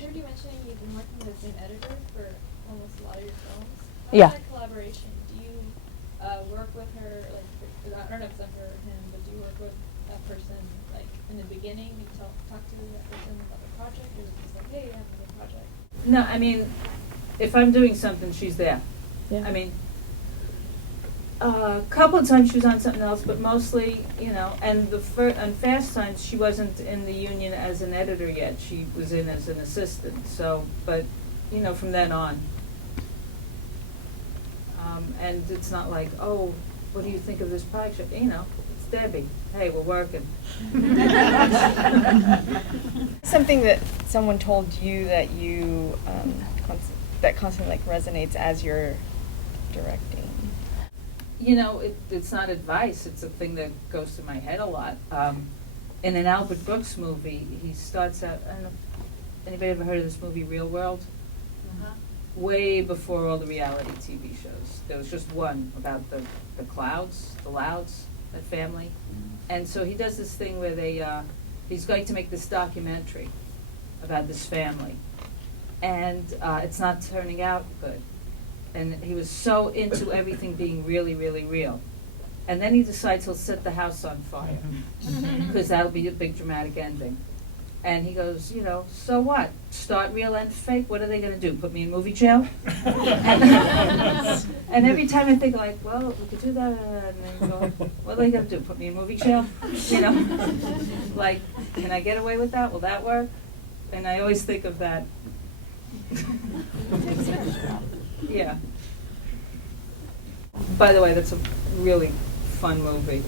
heard you mentioning you've been working with the same editor for almost a lot of your films. Yeah. How's that collaboration? Do you work with her, like, I don't know if it's under him, but do you work with that person, like, in the beginning, you talk to that person about the project, or is it just like, hey, I have a new project? No, I mean, if I'm doing something, she's there. Yeah. I mean, a couple of times she was on something else, but mostly, and on Fast Times, she wasn't in the union as an editor yet. She was in as an assistant. So, but, from then on. And it's not like, oh, what do you think of this project? It's Debbie. Hey, we're working. Something that someone told you that you that constantly resonates as you're directing. It's not advice. It's a thing that goes through my head a lot. In an Albert Brooks movie, he starts out. I don't know. Anybody ever heard of this movie, Real World? Way before all the reality TV shows. There was just one about the Louds, that family. And so he does this thing where he's going to make this documentary about this family. And it's not turning out good. And he was so into everything being really, really real. And then he decides he'll set the house on fire, because that'll be a big dramatic ending. And he goes, so what? Start real, end fake? What are they going to do? Put me in movie jail? And every time I think, like, well, we could do that. And then go, what are they going to do? Put me in movie jail? Like, can I get away with that? Will that work? And I always think of that. Yeah. By the way, that's a really fun movie.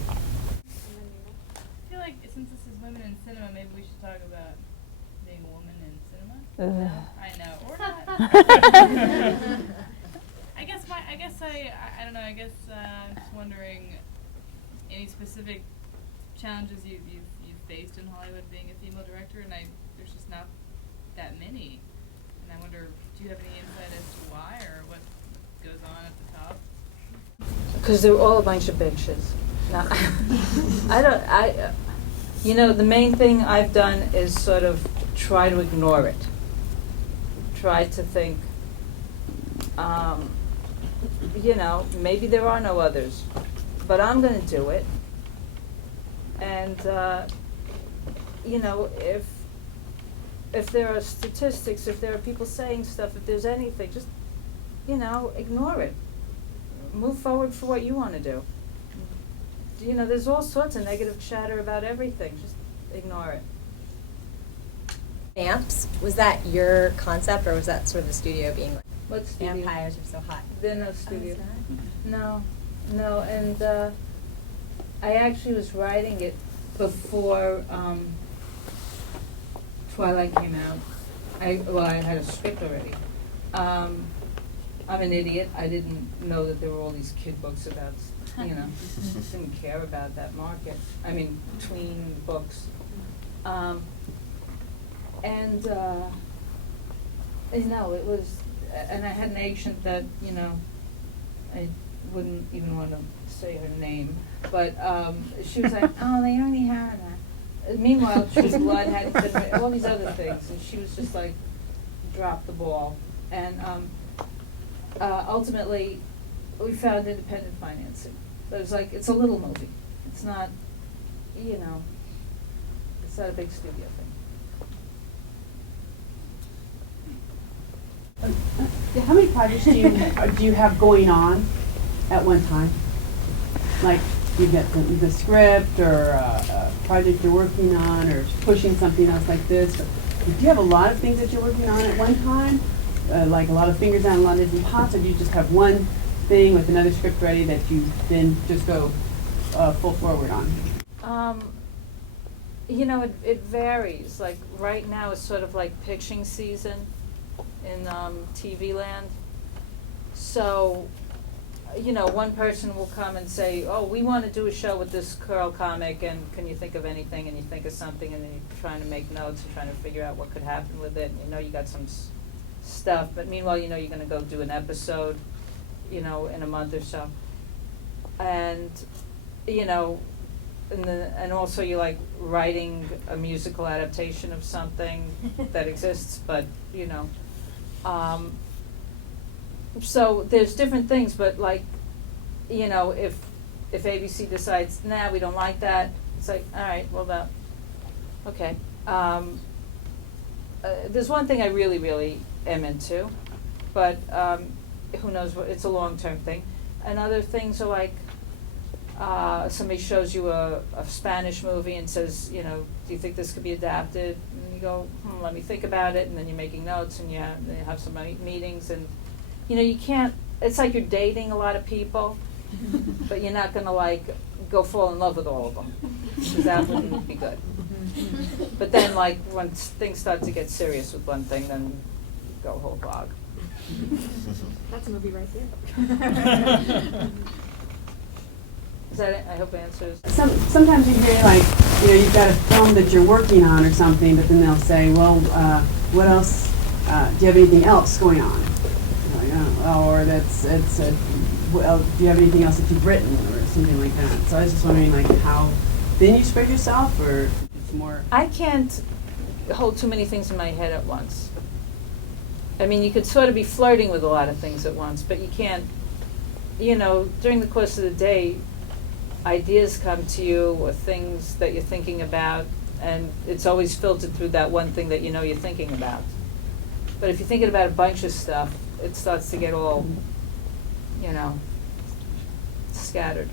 I feel like since this is women in cinema, maybe we should talk about being a woman in cinema. I know, or not. I don't know. I guess I'm just wondering any specific challenges you've faced in Hollywood being a female director, and there's just not that many. And I wonder, do you have any insight as to why or what goes on at the top? Because they're all a bunch of bitches. No, the main thing I've done is sort of try to ignore it. Try to think, maybe there are no others, but I'm going to do it. And, if there are statistics, if there are people saying stuff, if there's anything, just, ignore it. Move forward for what you want to do. There's all sorts of negative chatter about everything. Just ignore it. Amps, was that your concept, or was that sort of the studio being like, What studio? vampires are so hot? There's no studio. Oh, No, and I actually was writing it before Twilight came out. I had a script already. I'm an idiot. I didn't know that there were all these kid books about, didn't care about that market. I mean, tween books. It was, and I had an agent that, I wouldn't even want to say her name, but she was like, oh, they already have that. Meanwhile, True Blood had been, all these other things, and she was just like, drop the ball. And ultimately, we found independent financing. But it was like, it's a little movie. It's not, it's not a big studio thing. How many projects do you have going on at one time? Like you get the script or a project you're working on or pushing something else like this. Or, do you have a lot of things that you're working on at one time? Like a lot of fingers on a lot of different pots, or do you just have one thing with another script ready that you then just go full forward on? It varies. Like right now it's sort of like pitching season in TV land. So, one person will come and say, oh, we want to do a show with this curl comic, and can you think of anything? And you think of something, and then you're trying to make notes and trying to figure out what could happen with it. And you got some stuff, but meanwhile, you're going to go do an episode, in a month or so. And, and also you like writing a musical adaptation of something that exists, but you know. So there's different things, but like, you know, if ABC decides, nah, we don't like that, it's like, all right, well, that, okay. There's one thing I really, really am into, but who knows what, it's a long-term thing. And other things are like, somebody shows you a Spanish movie and says, you know, do you think this could be adapted? And you go, let me think about it, and then you're making notes, and you have some meetings, and, you know, you can't, it's like you're dating a lot of people, but you're not gonna like go fall in love with all of them, because that wouldn't be good. But then, like, once things start to get serious with one thing, then go whole hog. That's a movie right there. Is that it? I hope it answers. Sometimes you hear like, you know, you've got a film that you're working on or something, but then they'll say, well, what else, do you have anything else going on? You're like, oh, or well, do you have anything else that you've written or something like that? So I was just wondering like how, then you spread yourself, or it's more? I can't hold too many things in my head at once. I mean, you could sort of be flirting with a lot of things at once, but you can't, you know, during the course of the day, ideas come to you or things that you're thinking about, and it's always filtered through that one thing that you know you're thinking about. But if you're thinking about a bunch of stuff, it starts to get all, you know, scattered.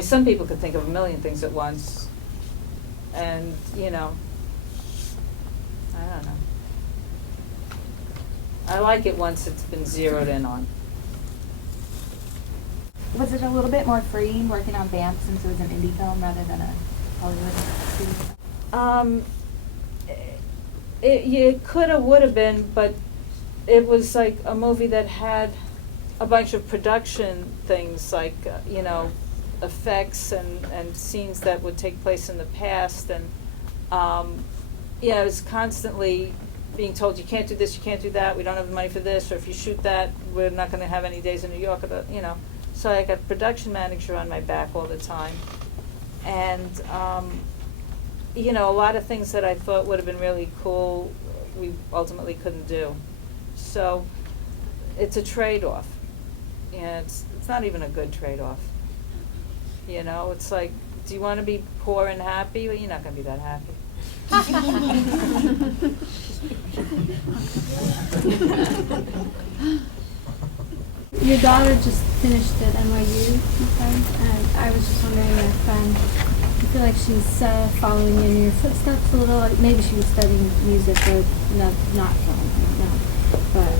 Some people could think of a million things at once, and, you know, I don't know. I like it once it's been zeroed in on. Was it a little bit more freeing working on Vamp since it was an indie film rather than a Hollywood studio? It coulda, woulda been, but it was like a movie that had a bunch of production things, like, you know, effects and scenes that would take place in the past, and yeah, it was constantly being told, you can't do this, you can't do that, we don't have the money for this, or if you shoot that, we're not going to have any days in New York, you know. So I got a production manager on my back all the time, and you know, a lot of things that I thought would have been really cool, we ultimately couldn't do. So it's a trade-off. Yeah, it's not even a good trade-off. You know, it's like, do you want to be poor and happy? Well, you're not going to be that happy. Your daughter just finished at NYU, and I was just wondering if you feel like she's following in your footsteps a little. Maybe she was studying music, or not film, no. But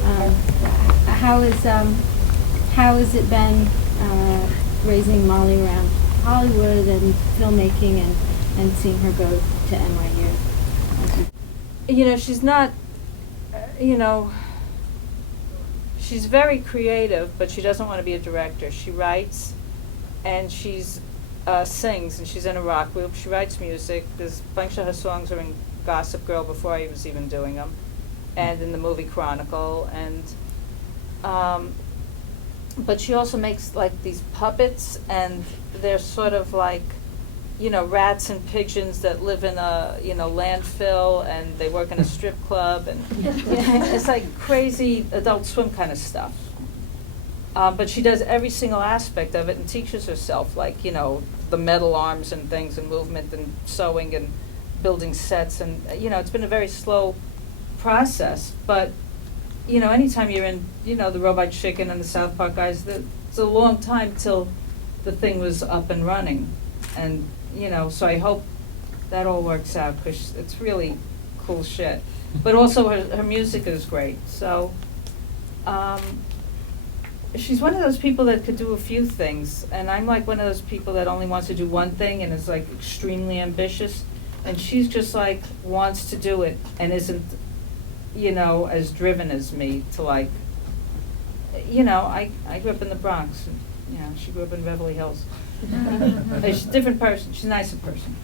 how has it been raising Molly around Hollywood and filmmaking, and seeing her go to NYU? You know, she's not, you know, she's very creative, but she doesn't want to be a director. She writes, and she's sings, and she's in a rock group. She writes music. There's a bunch of her songs are in Gossip Girl before I was even doing them, and in the movie Chronicle. And but she also makes like these puppets, and they're sort of like, you know, rats and pigeons that live in a, you know, landfill, and they work in a strip club, and it's like crazy Adult Swim kind of stuff. But she does every single aspect of it and teaches herself, like, you know, the metal arms and things, and movement and sewing and building sets, and, you know, it's been a very slow process. But, you know, anytime you're in, you know, the Robot Chicken and the South Park guys, it's a long time till the thing was up and running. And, you know, so I hope that all works out, because it's really cool shit. But also her music is great. So she's one of those people that could do a few things, and I'm like one of those people that only wants to do one thing and is like extremely ambitious. And she's just like wants to do it and isn't, you know, as driven as me to, like, you know, I grew up in the Bronx, and, you know, she grew up in Beverly Hills. She's a different person. She's a nicer person.